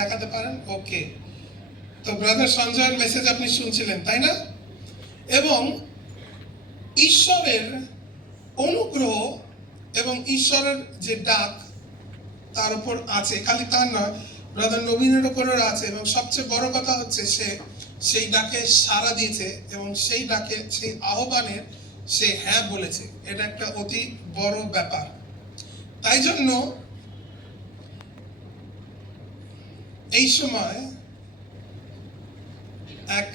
দেখাতে পারেন? ওকে। তো ব্রাদার সঞ্জয়ের মেসেজ আপনি শুনছিলেন, তাই না? এবং ঈশ্বরের অনুগ্রহ এবং ঈশ্বরের যে ডাক তার উপর আছে, খালি তার নয়, ব্রাদার নবীনের উপরেও আছে। এবং সবচেয়ে বড় কথা হচ্ছে সে সেই ডাকে সাড়া দিয়েছে এবং সেই ডাকে, সেই আহ্বানের সে হ্যাঁ বলেছে। এটা একটা অতি বড় ব্যাপার। তাই জন্য এই সময় এক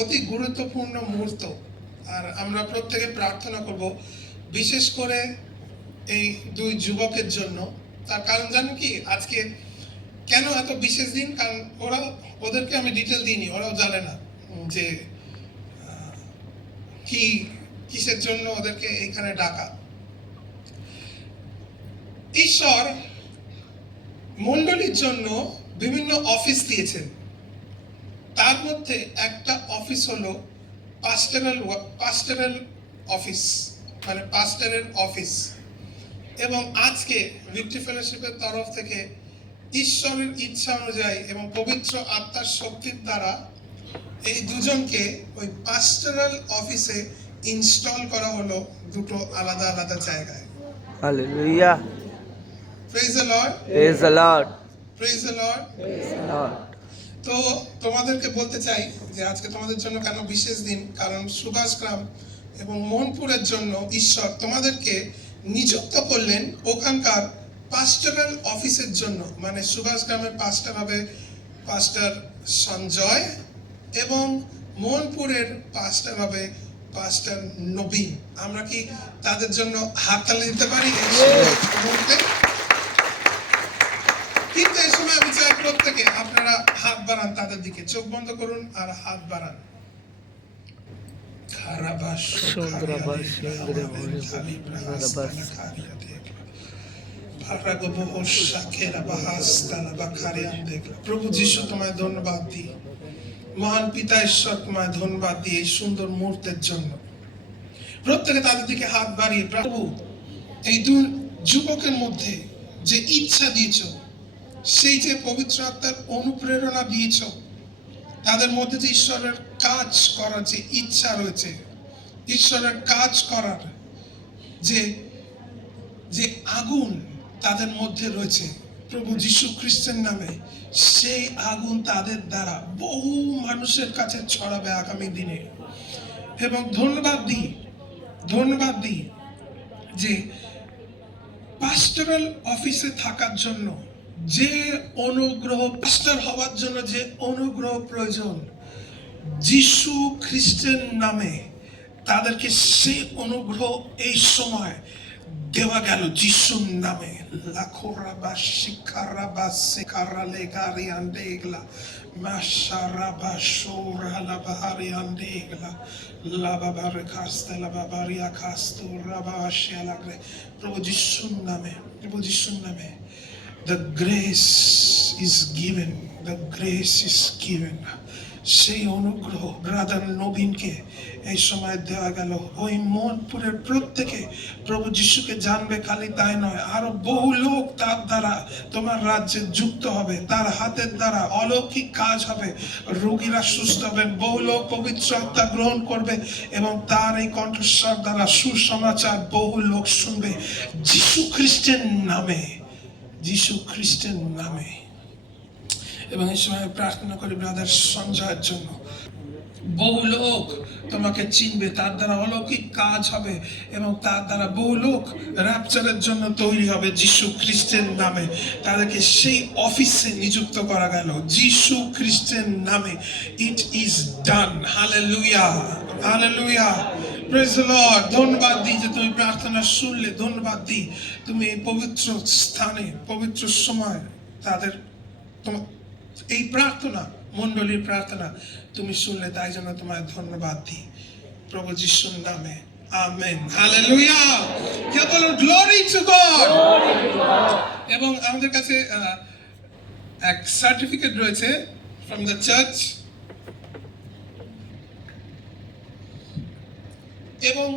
অতি গুরুত্বপূর্ণ মুহূর্ত, আর আমরা প্রত্যেকে প্রার্থনা করব বিশেষ করে এই দুই যুবকের জন্য। তার কারণ জানো কি, আজকে কেন এত বিশেষ দিন? কারণ ওদেরকে আমি ডিটেল দিইনি, ওরাও জানে না যে কি কিসের জন্য ওদেরকে এখানে ডাকা। ঈশ্বর মণ্ডলীর জন্য বিভিন্ন অফিস দিয়েছেন। তার মধ্যে একটা অফিস হলো পাস্টরাল অফিস, মানে পাস্টরের অফিস। এবং আজকে ভিক্টরি ফেলোশিপের তরফ থেকে ঈশ্বরের ইচ্ছা অনুযায়ী এবং পবিত্র আত্মার শক্তির দ্বারা এই দুজনকে ওই পাস্টরাল অফিসে ইনস্টল করা হলো, দুটো আলাদা আলাদা জায়গায়। Hallelujah, praise the Lord, praise the Lord, praise the Lord, praise the Lord. তো তোমাদেরকে বলতে চাই যে আজকে তোমাদের জন্য কেন বিশেষ দিন, কারণ সুভাষগ্রাম এবং মোহনপুরের জন্য ঈশ্বর তোমাদেরকে নিযুক্ত করলেন ওখানকার পাস্টরাল অফিসের জন্য। মানে সুভাষগ্রামের পাস্টার হবে পাস্টার সঞ্জয় এবং মোহনপুরের পাস্টার হবে পাস্টার নবীন। আমরা কি তাদের জন্য হাততালি দিতে পারি? কিন্তু এই সময় আমি চাই প্রত্যেকে আপনারা হাত বাড়ান তাদের দিকে, চোখ বন্ধ করুন আর হাত বাড়ান। প্রভু যিশু তোমায় ধন্যবাদ দিই, মহান পিতা ঈশ্বর তোমায় ধন্যবাদ দিই এই সুন্দর মুহূর্তের জন্য। প্রত্যেকে তাদের দিকে হাত বাড়িয়ে, প্রভু এই দুই যুবকের মধ্যে যে ইচ্ছা দিয়েছ, সেই যে পবিত্র আত্মার অনুপ্রেরণা দিয়েছ, তাদের মধ্যে যে ঈশ্বরের কাজ করার যে ইচ্ছা রয়েছে, ঈশ্বরের কাজ করার যে যে আগুন তাদের মধ্যে রয়েছে, প্রভু যীশু খ্রিস্টের নামে সেই আগুন তাদের দ্বারা বহু মানুষের কাছে ছড়াবে আগামী দিনে। এবং ধন্যবাদ দিই যে পাস্টরাল অফিসে থাকার জন্য যে অনুগ্রহ, পাস্টর হওয়ার জন্য যে অনুগ্রহ প্রয়োজন, যিশু খ্রিস্টের নামে তাদেরকে সেই অনুগ্রহ এই সময় দেওয়া গেল যিশুর নামে। লাখোরাবা শিখারাবা সেকারালে গারিয়ান্ডেগলা মাশারাবা শোরালা বাহারিয়ান্ডেগলা লাবাবারে কাস্তেলা বাবারিয়া কাস্তুরাবা শিয়ালাগ্রে। প্রভু যিশুর নামে, প্রভু যিশুর নামে the grace is given, the grace is given। সেই অনুগ্রহ ব্রাদার নবীনকে এই সময় দেওয়া গেল। ওই মোহনপুরের প্রত্যেকে প্রভু যিশুকে জানবে, খালি তাই নয়, আরো বহু লোক তার দ্বারা তোমার রাজ্যে যুক্ত হবে, তার হাতের দ্বারা অলৌকিক কাজ হবে, রোগীরা সুস্থ হবে, বহু লোক পবিত্র আত্মা গ্রহণ করবে এবং তার এই কণ্ঠস্বর দ্বারা সুসমাচার বহু লোক শুনবে যিশু খ্রিস্টের নামে, যিশু খ্রিস্টের নামে। এবং এই সময় প্রার্থনা করি ব্রাদার সঞ্জয়ের জন্য, বহু লোক তোমাকে চিনবে, তার দ্বারা অলৌকিক কাজ হবে এবং তার দ্বারা বহু লোক র্যাপচারের জন্য তৈরি হবে যিশু খ্রিস্টের নামে। তাদেরকে সেই অফিসে নিযুক্ত করা গেল যিশু খ্রিস্টের নামে। It is done. Hallelujah, hallelujah, praise the Lord. ধন্যবাদ দিই যে তুমি প্রার্থনা শুনলে, ধন্যবাদ দিই তুমি এই পবিত্র স্থানে, পবিত্র সময় তাদের এই প্রার্থনা, মণ্ডলীর প্রার্থনা তুমি শুনলে, তাই জন্য তোমায় ধন্যবাদ দিই প্রভু যিশুর নামে। Amen, hallelujah. কে বলো গ্লোরি টু গড। এবং আমাদের কাছে এক সার্টিফিকেট রয়েছে ফ্রম দ্য চার্চ, এবং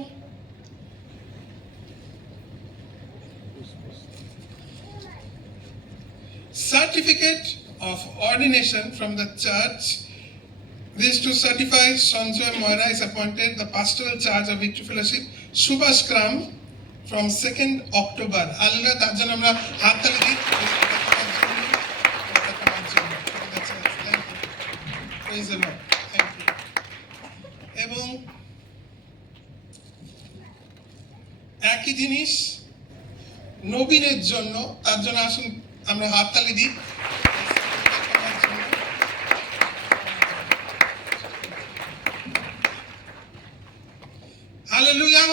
certificate of ordination from the church. This to certify Sanjoy Moira is appointed the pastoral charge of Victory Fellowship, Subhash Kram, from 2nd October. Hallelujah, তার জন্য আমরা হাততালি দিই। Praise the Lord. Thank you. এবং একই জিনিস নবীনের জন্য, তার জন্য আসুন আমরা হাততালি দিই। Hallelujah.